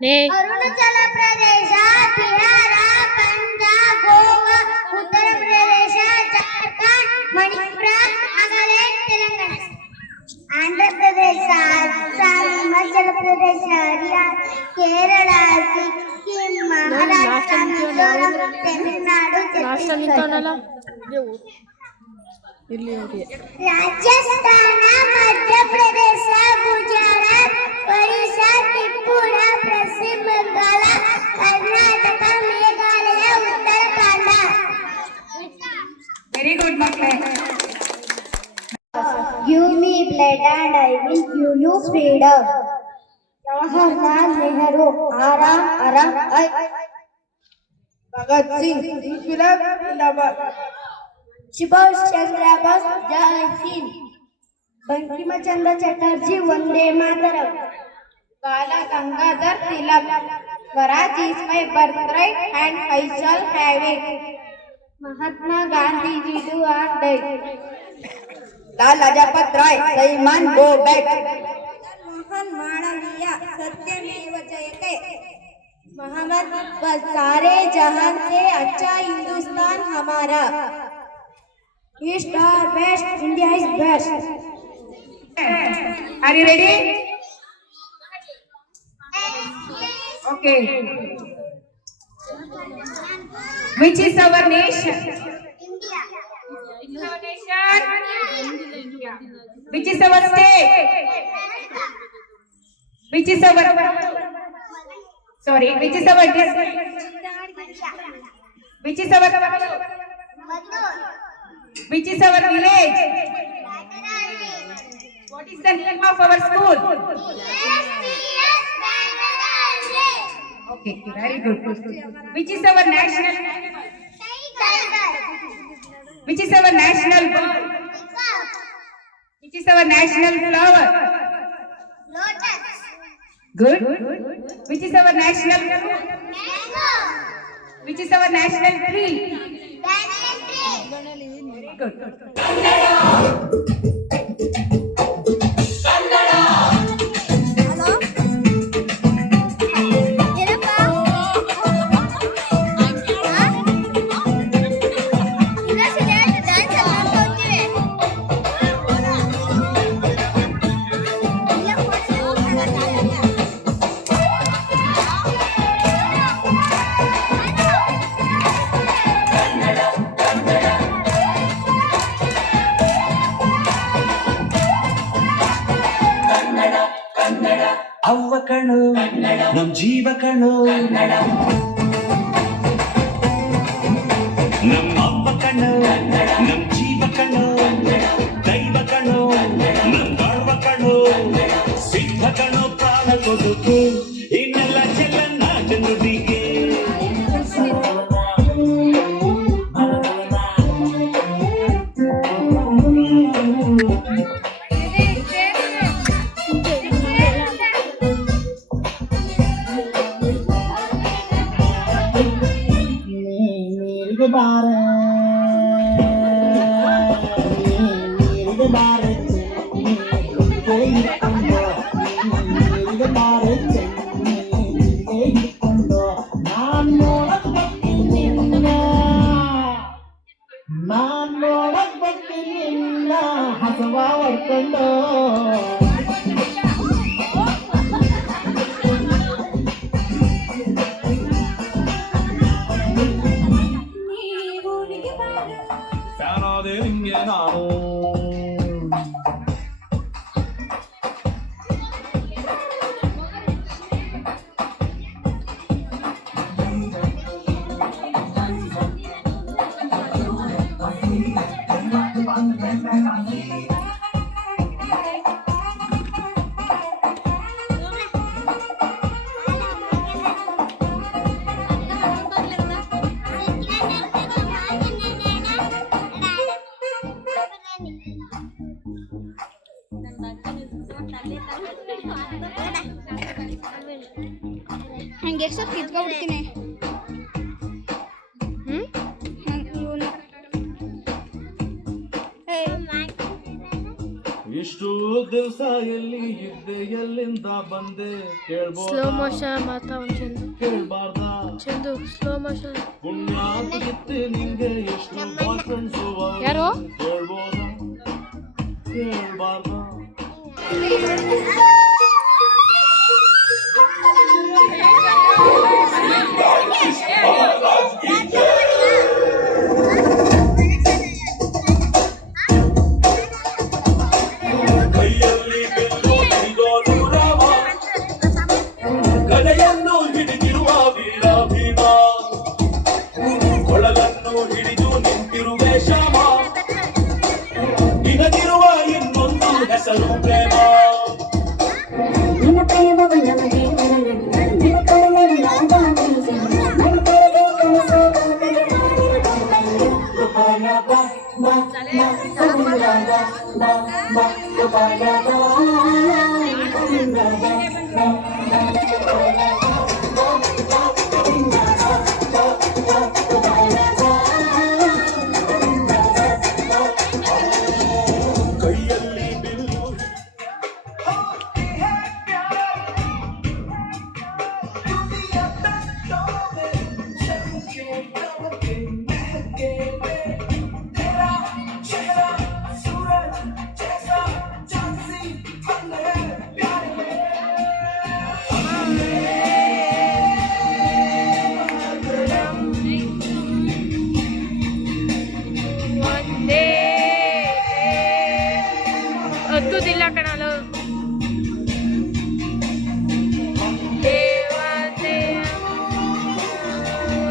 ಅರುಣಾಚಲ ಪ್ರದೇಶ, ಬಿಹಾರ, ಪಂಜಾಬ್, ಗೋವಾ, ಉತ್ತರ ಪ್ರದೇಶ, ಜಾರ್ಖಂಡ್, ಮಣಿಪುರ, ನಾಗಾಲ್ಯಾಂಡ್, ತೆಲಂಗಾಣ. ಆಂಧ್ರ ಪ್ರದೇಶ, ಅಸ್ಸಾಂ, ಹಿಮಾಚಲ ಪ್ರದೇಶ, ಹರಿಯಾಣ, ಕೇರಳ, ಸಿಕ್ಕಿಂ, ಮಹಾರಾಷ್ಟ್ರ, ಮಿಜೋರಾಂ, ತಮಿಳುನಾಡು, ಛತ್ತೀಸ್ಗಢ. ರಾಜಸ್ಥಾನ, ಮಧ್ಯಪ್ರದೇಶ, ಗುಜರಾತ್, ಒರಿಸ್ಸಾ, ತ್ರಿಪುರಾ, ಪಶ್ಚಿಮ Bangala, Karnataka, Meghalaya, Uttarakhand. Very good ಮಕ್ಕಳೇ. Give me blood and I will give you freedom. Jawaharlal Nehru, Aram Aram I. Bhagat Singh, Inquilab Zindabad. Subhash Chandra Bose, Jai Hind. Bankim Chandra Chatterjee, Vande Mataram. Bala Gangadhar Tilak. Swaraj is my birthright and I shall have it. Mahatma Gandhi ji do and died. Lal Lajpat Rai, Saiman go back. Mohan Malviya, Satyameva Jayate. Muhammad was सारे जहान से अच्छा हिंदुस्तान हमारा. East or West, India is best. Are you ready? Okay. Which is our nation? India. Our nation? Which is our state? Which is our which is our district? Which is our which is our village? What is the name of our school? Okay, very good. Which is our national? Which is our national bird? Which is our national flower? Lotus. Good. Which is our national fruit? Mango. Which is our national tree? Banyan tree. Good. ಅವ್ವ ಕಣೋ ನಮ್ ಜೀವ ಕಣೋ ನಮ್ಮ ಅವ್ವ ಕಣೋ ನಮ್ ಜೀವ ಕಣೋ ದೈವ ಕಣೋ ನಮ್ ಗರ್ವ ಕಣೋ ಸಿದ್ಧ ಕಣೋ ಪ್ರಾಣ ಕೊಡುಕು ಇನ್ನೆಲ್ಲ ಚೆಲ್ಲನ್ನ ಜನರಿಗೆ ಹಸವಾ ಹೊಡ್ಕೊಂಡು ಫ್ಯಾನಾದೆ ನಿಂಗೆ ನಾನು ಹಂಗೆ ಎಷ್ಟು ಕಿತ್ಕೊಬಿಡ್ತೀನಿ. ಇಷ್ಟು ದಿವಸ ಎಲ್ಲಿ ಇದ್ದೆ ಎಲ್ಲಿಂದ ಬಂದೆ ಕೇಳ್ಬೋದು ಸ್ಲೋ ಮೋಷನ್ ಮಾತಾ ಒಂದು ಚಂದು ಕೇಳ್ಬಾರ್ದ ಚಂದು ಸ್ಲೋ ಮೋಷನ್ ಪುಣ್ಯ ಬಿತ್ತೆ ನಿಂಗೆ ಎಷ್ಟು ಬಾಯ್ ಫ್ರೆಂಡ್ಸು ಯಾರು? ಕೇಳ್ಬೋದ ಕೇಳ್ಬಾರ್ದ ಕೈಯಲ್ಲಿ ಬಿಲ್ಲು ಹಿಡಿದೋನು ರಾಮ ಗದೆಯನ್ನು ಹಿಡಿದಿರುವ ವೀರ ಭೀಮ ಕೊಳಲನ್ನು ಹಿಡಿದು ನಿಂತಿರುವೆ ಶ್ಯಾಮ ನಿನಗಿರುವ ಇನ್ನೊಂದು ಹೆಸರು ಪ್ರೇಮ ನಿನ್ನ ಪ್ರೇಮವನ್ನು ನಮಗೆ ನಿನ್ನ ಕರುಣೆಯನ್ನು ನಾದಾಗಿಸಿ ನನ್ನ ಕರೆಗೆ ಕನಸಾಗ ಗೋಪಾಲ ಬಾ ಬಾ ಬಾ ಗೋವಿಂದ ಬಾ ಬಾ ಬಾ ಗೋಪಾಲ ಬಾ ಗೋವಿಂದ ಬಾ ಬಾ ಬಾ ಗೋಪಾಲ ಬಾ ಬಾ ಗೋವಿಂದ ಬಾ ಬಾ ಬಾ ಗೋಪಾಲ ಬಾ ಗೋವಿಂದ ಬಾ ಕೈಯಲ್ಲಿ ಬಿಲ್ಲು ಒಂದೇ ಹತ್ತುದಿಲ್ಲ ಕಣಲು ದೇವತೆ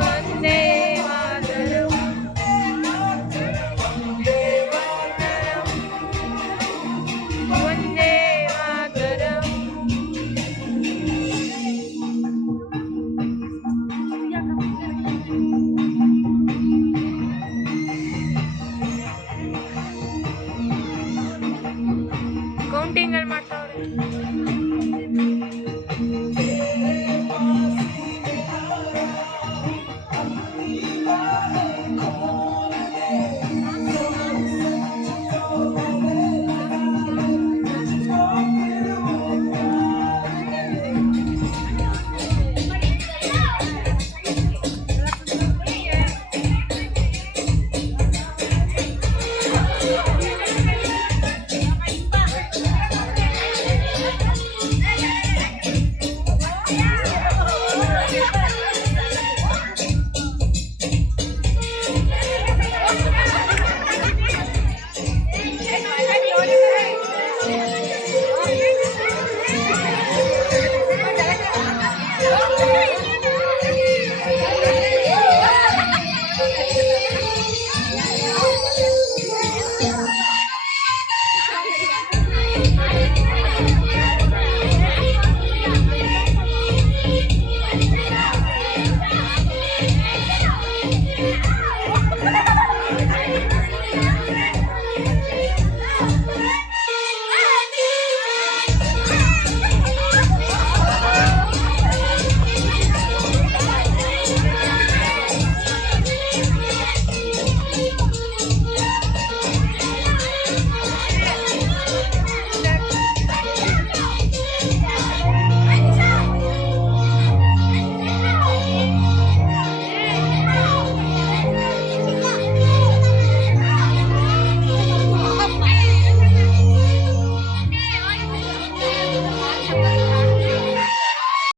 ಒಂದೇ ಮಾತರಂ ಒಂದೇ ಮಾತರಂ ಕೌಂಟಿಂಗ್ ಅಲ್ಲಿ